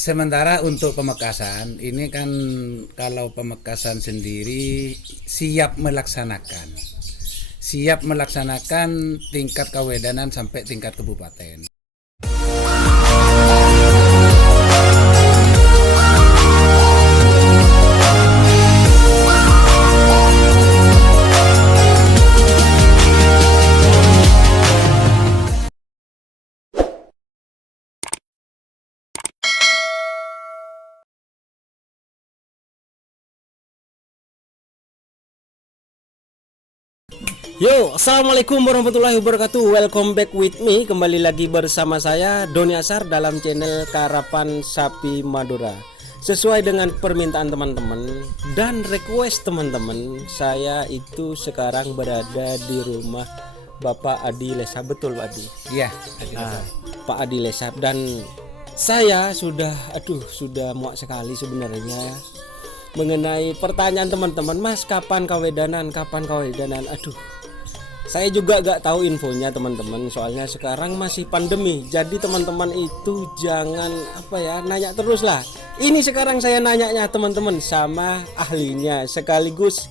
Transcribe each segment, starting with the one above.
Sementara untuk Pamekasan ini kan, kalau Pamekasan sendiri siap melaksanakan tingkat kawedanan sampai tingkat kabupaten. Yo, assalamualaikum warahmatullahi wabarakatuh. Welcome back with me. Kembali lagi bersama saya Doni Asar dalam channel Karapan Sapi Madura. Sesuai dengan permintaan teman-teman dan request teman-teman, saya itu sekarang berada di rumah Bapak Adi Lesap. Betul Pak Adi? Iya, Pak Adi Lesap. Dan saya sudah muak sekali sebenarnya mengenai pertanyaan teman-teman, Mas kapan kawedanan? Aduh, saya juga gak tahu infonya teman-teman, soalnya sekarang masih pandemi. Jadi teman-teman itu jangan nanya terus lah. Ini sekarang saya nanyanya teman-teman sama ahlinya, sekaligus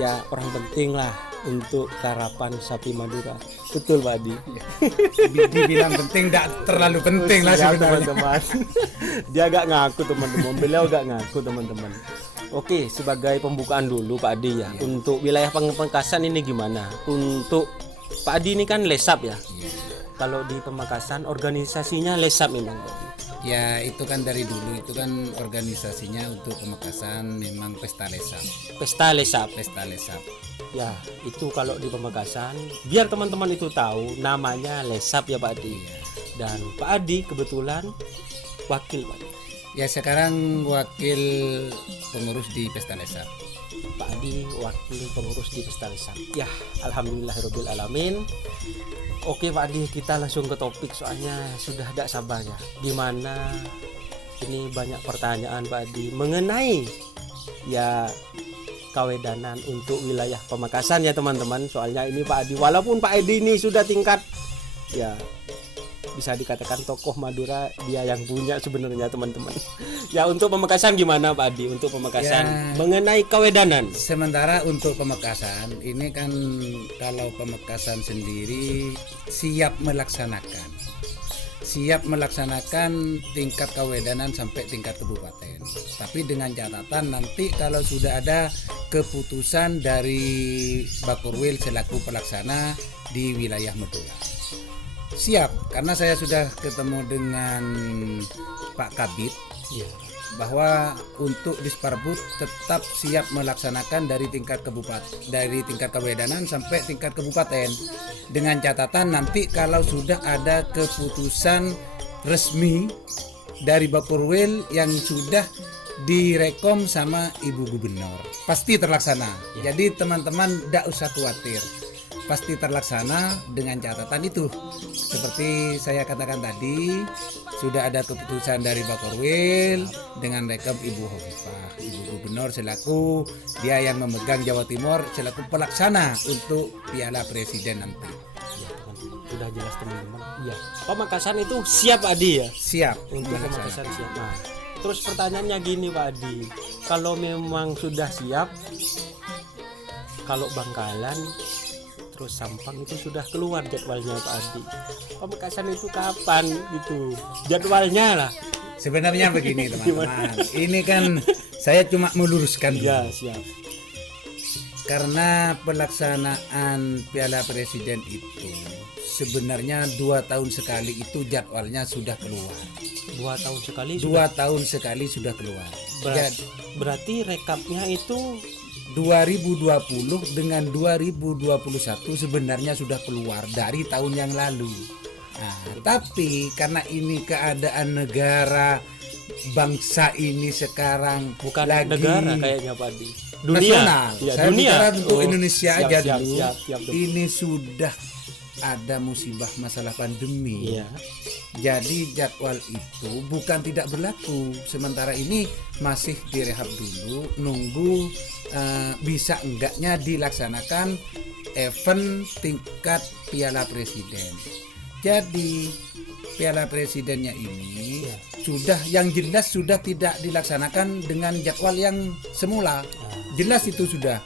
ya orang penting lah untuk Karapan Sapi Madura. Betul Pak Adi? Dibilang penting, tidak terlalu penting lah sebenarnya teman-teman. Dia gak ngaku teman-teman, beliau gak ngaku teman-teman. Oke, sebagai pembukaan dulu Pak Adi ya, untuk wilayah Pamekasan ini gimana? Untuk Pak Adi ini kan Lesap ya. Kalau di Pamekasan organisasinya Lesap memang Pak Adi. Ya, itu kan dari dulu itu kan organisasinya untuk Pamekasan memang Pesta Lesap. Pesta Lesap. Ya, itu kalau di Pamekasan, biar teman-teman itu tahu namanya Lesap ya Pak Adi. Dan Pak Adi kebetulan wakil Pak Adi. Ya, sekarang wakil pengurus di Pesta Lesap. Pak Adi wakil pengurus di Pesta Lesap. Ya, alhamdulillahirabbil alamin. Oke Pak Adi, kita langsung ke topik soalnya sudah tidak sabar ya. Gimana ini banyak pertanyaan Pak Adi mengenai ya kawedanan untuk wilayah Pamekasan ya teman-teman. Soalnya ini Pak Adi, walaupun Pak Adi ini sudah tingkat ya bisa dikatakan tokoh Madura, dia yang punya sebenarnya teman-teman. Ya, untuk Pamekasan gimana Pak Adi? Untuk Pamekasan ya, mengenai kawedanan. Sementara untuk Pamekasan ini kan, kalau Pamekasan sendiri siap melaksanakan tingkat kawedanan sampai tingkat kabupaten. Tapi dengan catatan nanti kalau sudah ada keputusan dari Bakorwil selaku pelaksana di wilayah Madura. Siap, karena saya sudah ketemu dengan Pak Kabid ya, bahwa untuk Disparbud tetap siap melaksanakan dari tingkat kawedanan sampai tingkat kabupaten, dengan catatan nanti kalau sudah ada keputusan resmi dari Bakorwil yang sudah direkom sama Ibu Gubernur, pasti terlaksana ya. Jadi teman-teman tidak usah khawatir, pasti terlaksana dengan catatan itu. Seperti saya katakan tadi, sudah ada keputusan dari Bakorwil dengan rekam Ibu Hovifah, Ibu Gubernur selaku dia yang memegang Jawa Timur selaku pelaksana untuk Piala Presiden nanti. Ya, sudah jelas teman-teman. Iya. Pamekasan itu siap Adi ya? Siap untuk Pamekasan siap. Nah, terus pertanyaannya gini Pak Adi, kalau memang sudah siap, kalau Bangkalan terus Sampang itu sudah keluar jadwalnya Pak Adi, Pamekasan itu kapan itu jadwalnya lah? Sebenarnya begini teman-teman, ini kan saya cuma meluruskan dulu. Ya, siap. Karena pelaksanaan Piala Presiden itu sebenarnya 2 tahun sekali itu jadwalnya sudah keluar. 2 tahun sekali? 2 tahun sekali sudah keluar. Berarti rekapnya itu 2020 dengan 2021 sebenarnya sudah keluar dari tahun yang lalu. Nah, tapi karena ini keadaan negara bangsa ini sekarang bukan lagi negara kayaknya Pak Adi, dunia nasional. Ya, saya dunia. bicara untuk Indonesia aja dulu. Siap. Ini sudah ada musibah masalah pandemi. Iya. Jadi jadwal itu bukan tidak berlaku. Sementara ini masih direhab dulu, nunggu bisa enggaknya dilaksanakan event tingkat Piala Presiden. Jadi Piala Presidennya ini sudah yang jelas sudah tidak dilaksanakan dengan jadwal yang semula. Jelas itu sudah.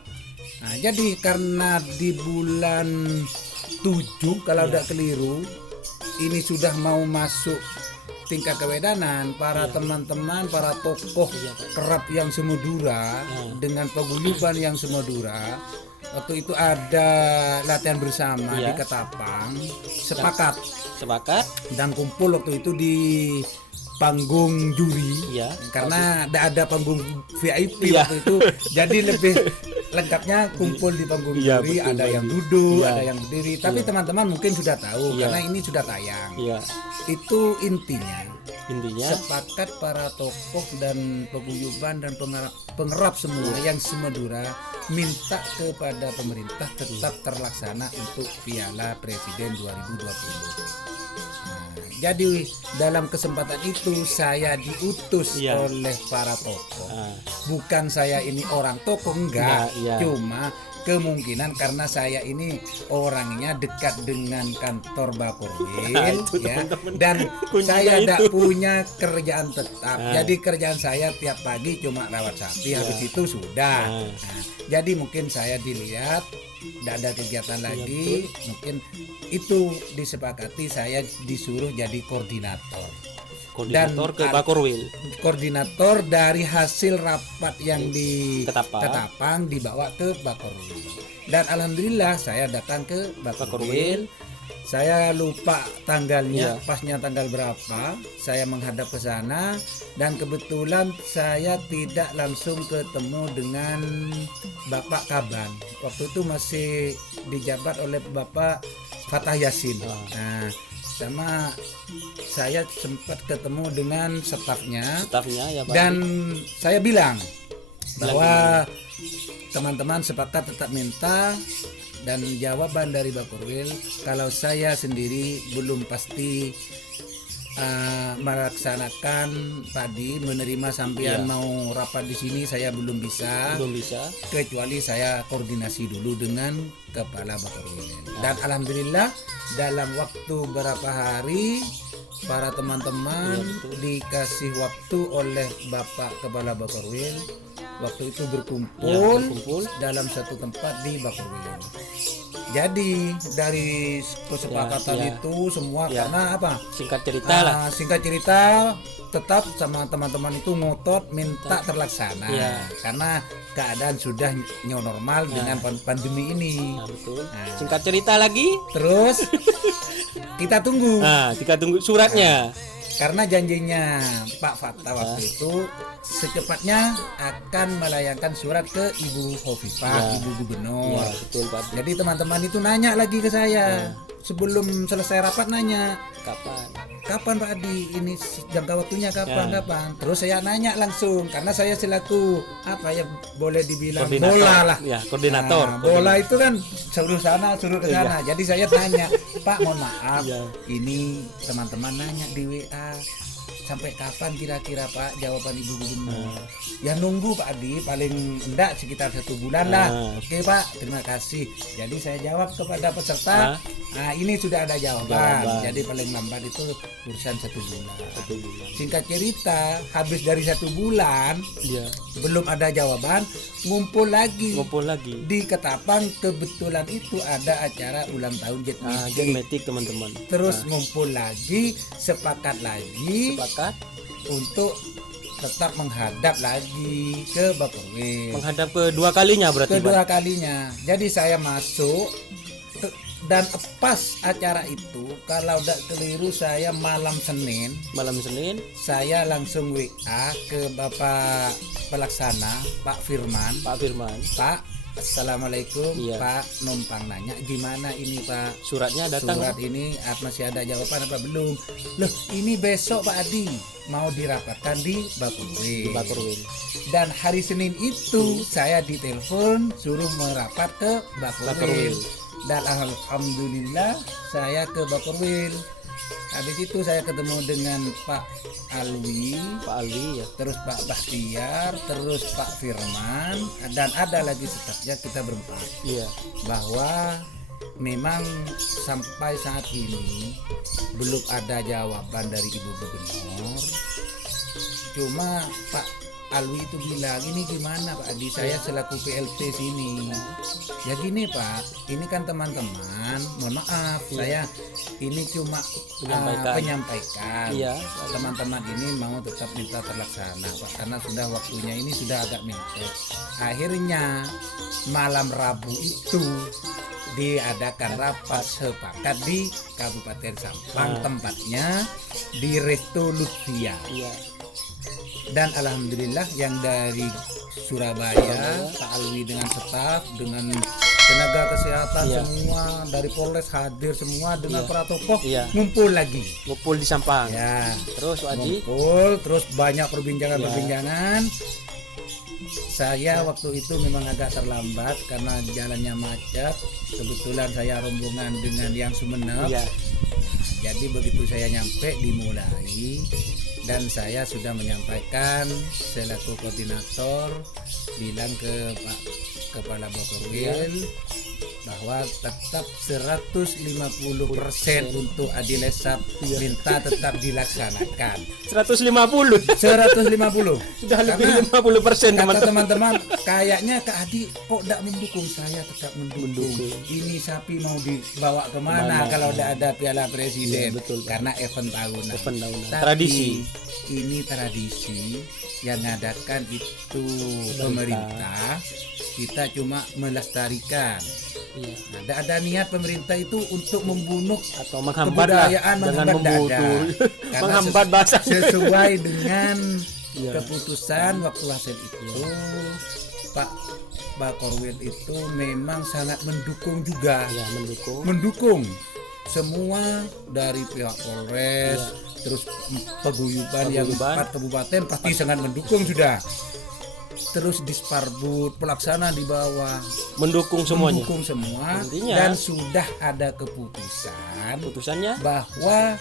Nah, jadi karena di bulan 7 kalau tidak keliru ini sudah mau masuk tingkat kewedanan, para teman-teman, para tokoh kerap yang semedura dengan paguyuban yang semedura. Waktu itu ada latihan bersama di Ketapang, sepakat dan kumpul waktu itu di panggung juri karena tidak ada panggung VIP waktu itu, jadi lebih lengkapnya kumpul di panggung juri, ada yang duduk, ada yang berdiri, tapi teman-teman mungkin sudah tahu karena ini sudah tayang. Itu intinya sepakat para tokoh dan paguyuban dan pengerap semua yang semedura minta kepada pemerintah tetap terlaksana untuk Piala Presiden 2020. Jadi dalam kesempatan itu saya diutus oleh para tokoh. Bukan saya ini orang tokoh, enggak. Cuma kemungkinan karena saya ini orangnya dekat dengan kantor Bakorwil dan saya tidak punya kerjaan tetap. Jadi kerjaan saya tiap pagi cuma rawat sapi, habis itu sudah. Jadi mungkin saya dilihat tidak ada kegiatan lagi, mungkin itu disepakati saya disuruh jadi koordinator ke Bakorwil. Koordinator dari hasil rapat yang di Ketapang dibawa ke Bakorwil. Dan alhamdulillah saya datang ke Bakorwil. Saya lupa tanggalnya, pasnya tanggal berapa. Saya menghadap ke sana dan kebetulan saya tidak langsung ketemu dengan Bapak Kaban. Waktu itu masih dijabat oleh Bapak Fatah Yasin. Nah, sama saya sempat ketemu dengan stafnya dan saya bilang bahwa teman-teman sepakat tetap minta, dan jawaban dari Bakorwil kalau saya sendiri belum pasti melaksanakan tadi menerima sampean mau rapat di sini, saya belum bisa kecuali saya koordinasi dulu dengan kepala Bakorwil. Dan alhamdulillah dalam waktu berapa hari para teman-teman dikasih waktu oleh Bapak Kepala Bakorwil waktu itu berkumpul dalam satu tempat di Bakorwil. Jadi dari kesepakatan itu semua karena apa? Singkat cerita tetap sama teman-teman itu ngotot minta terlaksana karena keadaan sudah new normal dengan pandemi ini. Singkat cerita lagi terus kita tunggu. Kita tunggu suratnya. Karena janjinya Pak Fatah waktu itu secepatnya akan melayangkan surat ke Ibu Hovifah, Ibu Gubernur. Betul, Pak. Jadi teman-teman itu nanya lagi ke saya sebelum selesai rapat, nanya kapan Pak Adi ini jangka waktunya kapan. Terus saya nanya langsung karena saya selaku apa ya boleh dibilang bola lah. Koordinator. Bola itu kan suruh sana suruh ke sana. Jadi saya tanya, Pak mohon maaf ini teman-teman nanya di WA sampai kapan kira-kira Pak jawaban Ibu Gubernur. Ya nunggu Pak Adi paling enggak sekitar 1 bulan lah. Oke Pak, terima kasih. Jadi saya jawab kepada peserta, ini sudah ada jawaban. Jadi paling lambat itu urusan 1 bulan. Singkat cerita habis dari 1 bulan belum ada jawaban, ngumpul lagi di Ketapang. Kebetulan itu ada acara ulang tahun Jetmatic teman-teman. Terus ngumpul lagi, sepakat untuk tetap menghadap lagi ke Bakorwil. Menghadap kedua kalinya berarti. Kedua kalinya. Jadi saya masuk dan pas acara itu kalau tidak keliru saya malam Senin saya langsung WA ke Bapak Pelaksana Pak Firman. Pak, Assalamualaikum. Pak numpang nanya gimana ini Pak, suratnya datang, surat ini masih ada jawaban apa belum? Loh ini besok Pak Adi mau dirapatkan di Bakorwil. Dan hari Senin itu saya ditelepon suruh merapat ke Bakorwil. Dan alhamdulillah saya ke Bakorwil. Habis itu saya ketemu dengan Pak Alwi terus Pak Bahtiar, terus Pak Firman, dan ada lagi stafnya, kita berempat. Bahwa memang sampai saat ini belum ada jawaban dari Ibu Gubernur Cuma Pak Alwi itu bilang, ini gimana Pak Adi, saya selaku PLT sini. Ya gini Pak, ini kan teman-teman, mohon maaf, saya ini cuma penyampaikan. Iya. Teman-teman ini mau tetap minta terlaksana Pak, karena sudah waktunya ini sudah agak mepet. Akhirnya malam Rabu itu diadakan rapat sepakat di Kabupaten Sampang, tempatnya di Resto Lutfia. Iya. Dan alhamdulillah yang dari Surabaya, Pak Alwi dengan staf, dengan tenaga kesehatan semua dari Polres hadir semua dengan para tokoh ngumpul lagi. Ngumpul di Sampang. Ya. Terus Pak Haji? Ngumpul, terus banyak perbincangan-perbincangan. Saya waktu itu memang agak terlambat karena jalannya macet. Kebetulan saya rombongan dengan yang Sumeneb. Iya. Jadi begitu saya nyampe dimulai dan saya sudah menyampaikan selaku koordinator bilang ke Pak Kepala Bakorwil bahwa tetap 150% untuk Adilesap minta tetap dilaksanakan. 150. 150. Sudah lebih 50% Kata teman-teman, kayaknya Kak Adi kok tidak mendukung, saya tetap mendukung. Ini sapi mau dibawa kemana kalau tidak ada Piala Presiden? Betul, karena event tahunan. Tapi Tradisi. Ini tradisi yang ngadakan itu pemerintah. Kita cuma melestarikan. Nah, ada niat pemerintah itu untuk membunuh atau menghambat kebudayaan, jangan membunuh. Menghambat bahasa sesuai dengan keputusan waktu hasil itu Pak Bakorwil itu memang sangat mendukung juga. Mendukung semua dari pihak Polres, terus paguyuban yang 4 kabupaten pasti sangat mendukung sudah. Terus Disparbud, pelaksana di bawah mendukung semuanya. Intinya, dan sudah ada keputusannya bahwa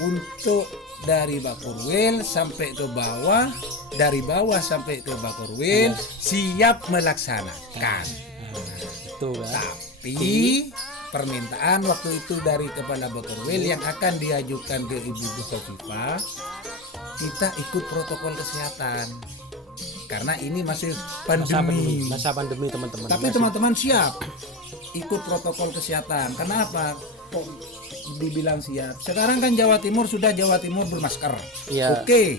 untuk dari Bakorwil sampai ke bawah, dari bawah sampai ke Bakorwil siap melaksanakan. Betul, kan? Tapi permintaan waktu itu dari Kepala Bakorwil yang akan diajukan ke Ibu Khofifah, kita ikut protokol kesehatan. Karena ini masih pandemi. Masa pandemi teman-teman. Tapi teman-teman siap ikut protokol kesehatan. Kenapa kok dibilang siap? Sekarang kan Jawa Timur bermasker. Oke.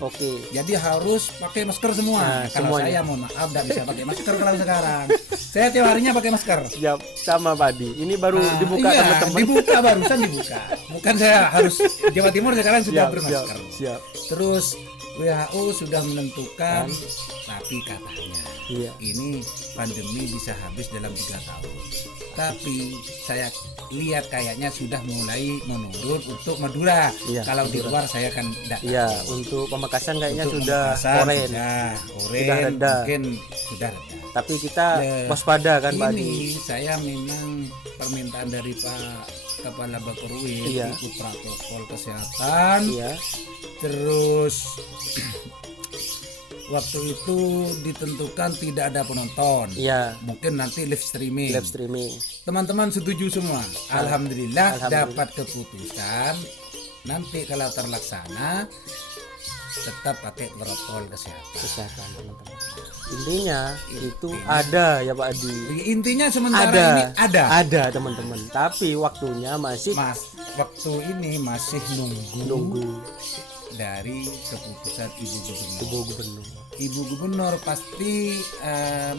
Jadi harus pakai masker semua. Kalau semuanya. Saya mohon maaf tidak bisa pakai masker kalau sekarang. Saya tiap harinya pakai masker. Siap, sama Pak Adi. Ini baru dibuka teman-teman. Barusan dibuka. Bukan saya harus Jawa Timur sekarang sudah bermasker. Siap. Terus WHO sudah menentukan, tapi katanya ini pandemi bisa habis dalam 3 tahun. Tapi saya lihat kayaknya sudah mulai menurun untuk Madura. Kalau di luar saya kan tidak tahu. Untuk Pamekasan kayaknya sudah oren. Sudah reda. Mungkin sudah reda. Tapi kita waspada kan Pak Adi. Ini saya memang permintaan dari Pak Kepala Bakorwil ikut protokol kesehatan. Terus waktu itu ditentukan tidak ada penonton. Mungkin nanti live streaming. Teman-teman setuju semua. Alhamdulillah dapat keputusan. Nanti kalau terlaksana tetap pakai protokol kesehatan teman-teman. Intinya itu ada ya Pak Adi. Intinya sementara ini ada teman-teman. Tapi waktunya waktu ini masih nunggu dari keputusan Ibu Gubernur pasti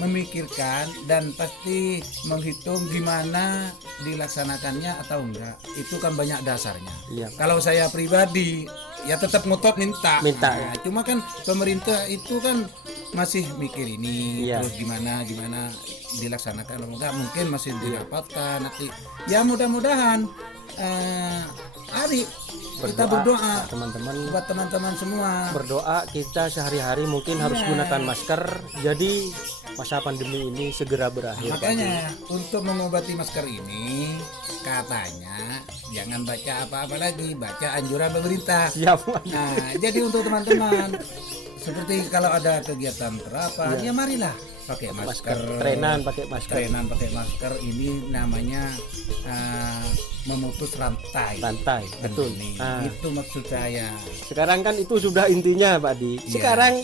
memikirkan dan pasti menghitung gimana dilaksanakannya atau enggak. Itu kan banyak dasarnya. Kalau saya pribadi ya tetap ngotot minta. Nah, cuma kan pemerintah itu kan masih mikir ini terus gimana dilaksanakan atau enggak, mungkin masih dirapatkan nanti. Ya mudah-mudahan kita berdoa teman-teman, buat teman-teman semua berdoa. Kita sehari-hari mungkin harus gunakan masker, jadi masa pandemi ini segera berakhir. Makanya untuk mengobati masker ini katanya jangan baca apa-apa lagi, baca anjuran pemerintah. Siap. Nah, jadi untuk teman-teman seperti kalau ada kegiatan terapan, ya marilah pakai masker. Trenan pakai masker. Ini namanya memutus rantai. Betul. Ini. Itu maksud saya. Sekarang kan itu sudah intinya Pak Adi. Sekarang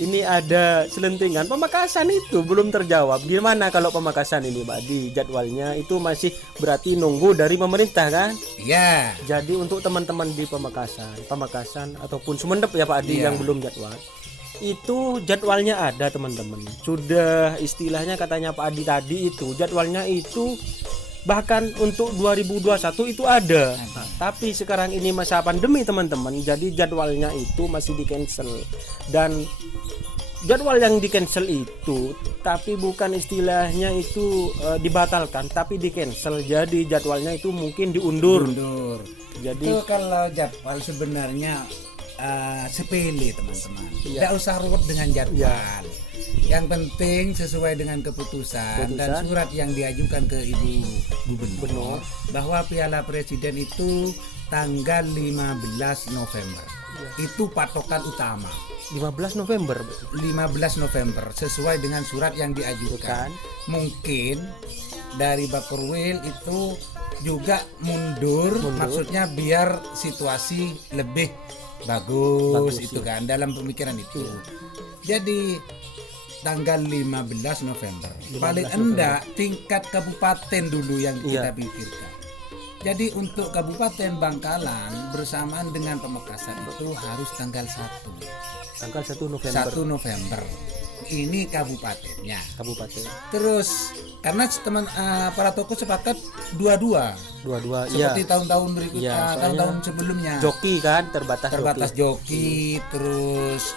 ini ada selentingan Pamekasan itu belum terjawab. Gimana kalau Pamekasan ini Pak Adi? Jadwalnya itu masih berarti nunggu dari pemerintah kan? Iya. Jadi untuk teman-teman di Pamekasan ataupun Sumenep ya Pak Adi yang belum jadwal, itu jadwalnya ada teman-teman. Sudah istilahnya katanya Pak Adi tadi itu jadwalnya itu bahkan untuk 2021 itu ada. Tapi sekarang ini masa pandemi teman-teman, jadi jadwalnya itu masih di cancel. Dan jadwal yang di cancel itu tapi bukan istilahnya itu dibatalkan, tapi di cancel. Jadi jadwalnya itu mungkin diundur. Jadi itu kalau jadwal sebenarnya sepele teman-teman. Tidak usah ruwet dengan jadwal. Yang penting sesuai dengan keputusan dan surat yang diajukan ke Ibu Gubernur bahwa Piala Presiden itu tanggal 15 November. Itu patokan utama. 15 November sesuai dengan surat yang diajukan. Mungkin dari Bakorwil itu juga mundur, maksudnya biar situasi lebih bagus itu kan dalam pemikiran itu. Jadi tanggal 15 November. Paling enggak tingkat kabupaten dulu yang kita pikirkan. Jadi untuk Kabupaten Bangkalan bersamaan dengan Pamekasan itu harus tanggal 1 November. Ini kabupatennya. Terus karena para tokoh sepakat dua-dua seperti tahun-tahun berikutnya, tahun-tahun sebelumnya. Joki kan terbatas joki. Terus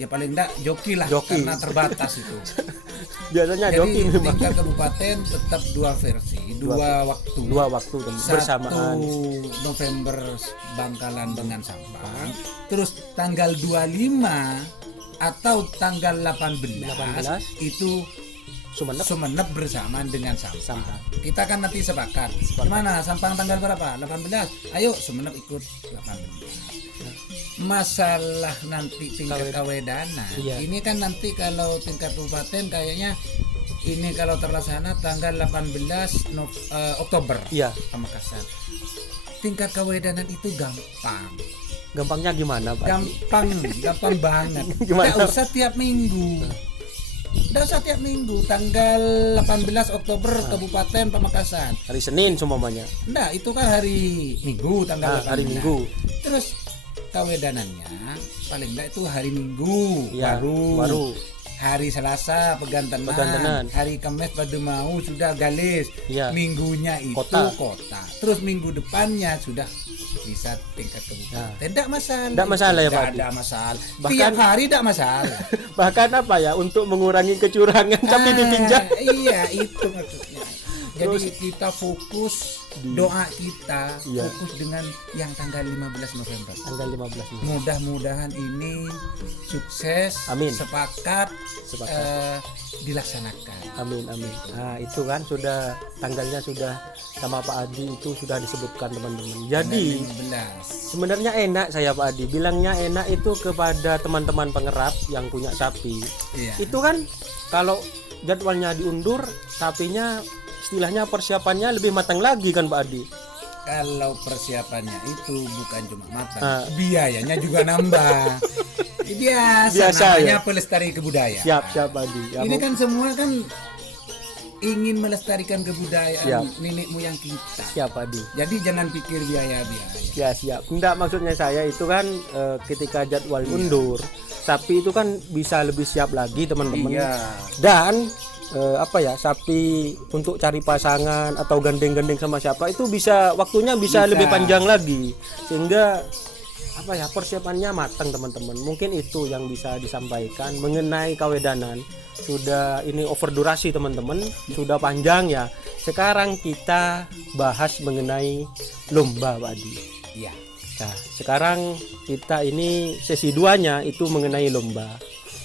ya paling enggak joki lah karena terbatas itu. Biasanya jadi joki memang. Tingkat kabupaten tetap dua versi, dua waktu bersamaan. 1 November Bangkalan dengan Sampang, terus tanggal 25 atau tanggal 18 itu Sumenep bersamaan dengan Sampang. Kita kan nanti sepakat. Gimana Sampang tanggal berapa? 18. Ayo Sumenep ikut 18. Masalah nanti tingkat kawedanan. Ini kan nanti kalau tingkat kabupaten kayaknya ini kalau terlaksana tanggal 18 Oktober. Pamekasan. Tingkat kawedanan itu gampang. Gampangnya gimana Pak? Gampang banget. Nggak usah tiap minggu. Tanggal 18 Oktober Kabupaten Pamekasan. Hari Senin semuanya. Enggak, itu kan hari Minggu tanggal 18. Hari Minggu. Terus kawedanannya paling enggak itu hari Minggu baru. Hari Selasa pegantenan. Hari Kamis pada mau sudah galis. Minggunya itu kota. Terus minggu depannya sudah bisa tingkat kabupaten. Tidak masalah ya Pak. Tidak masalah. Tiap hari tidak masalah. Bahkan untuk mengurangi kecurangan tapi dipinjam. Iya, itu maksudnya. Jadi kita fokus doa kita fokus dengan yang tanggal 15 November. Mudah-mudahan ini sukses. Amin. Sepakat. Dilaksanakan. Amin. Nah, itu kan sudah tanggalnya sudah sama Pak Adi itu sudah disebutkan teman-teman. Jadi sebenarnya enak saya Pak Adi bilangnya enak itu kepada teman-teman pengerap yang punya sapi. Itu kan kalau jadwalnya diundur, sapinya istilahnya persiapannya lebih matang lagi kan Pak Adi. Kalau persiapannya itu bukan cuma matang, biayanya juga nambah. Biasa namanya pelestari kebudayaan. Siap Pak Adi. Ini kan semua kan ingin melestarikan kebudayaan nenek moyang kita. Siap Pak Adi. Jadi jangan pikir biaya. Siap. Enggak, maksudnya saya itu kan ketika jadwal mundur, sapi itu kan bisa lebih siap lagi teman-teman. Dan sapi untuk cari pasangan atau gandeng-gandeng sama siapa itu waktunya bisa lebih panjang lagi, sehingga persiapannya matang teman-teman. Mungkin itu yang bisa disampaikan mengenai kawedanan. Sudah ini over durasi teman-teman, sudah panjang ya. Sekarang kita bahas mengenai lomba Pak Adi. Nah, sekarang kita ini sesi 2-nya itu mengenai lomba.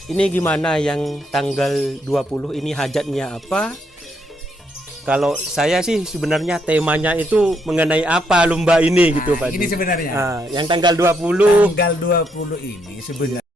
Ini gimana yang tanggal 20 ini hajatnya apa? Kalau saya sih sebenarnya temanya itu mengenai apa lomba ini gitu Pak Ini Adi. sebenarnya Yang tanggal 20 tanggal 20 ini sebenarnya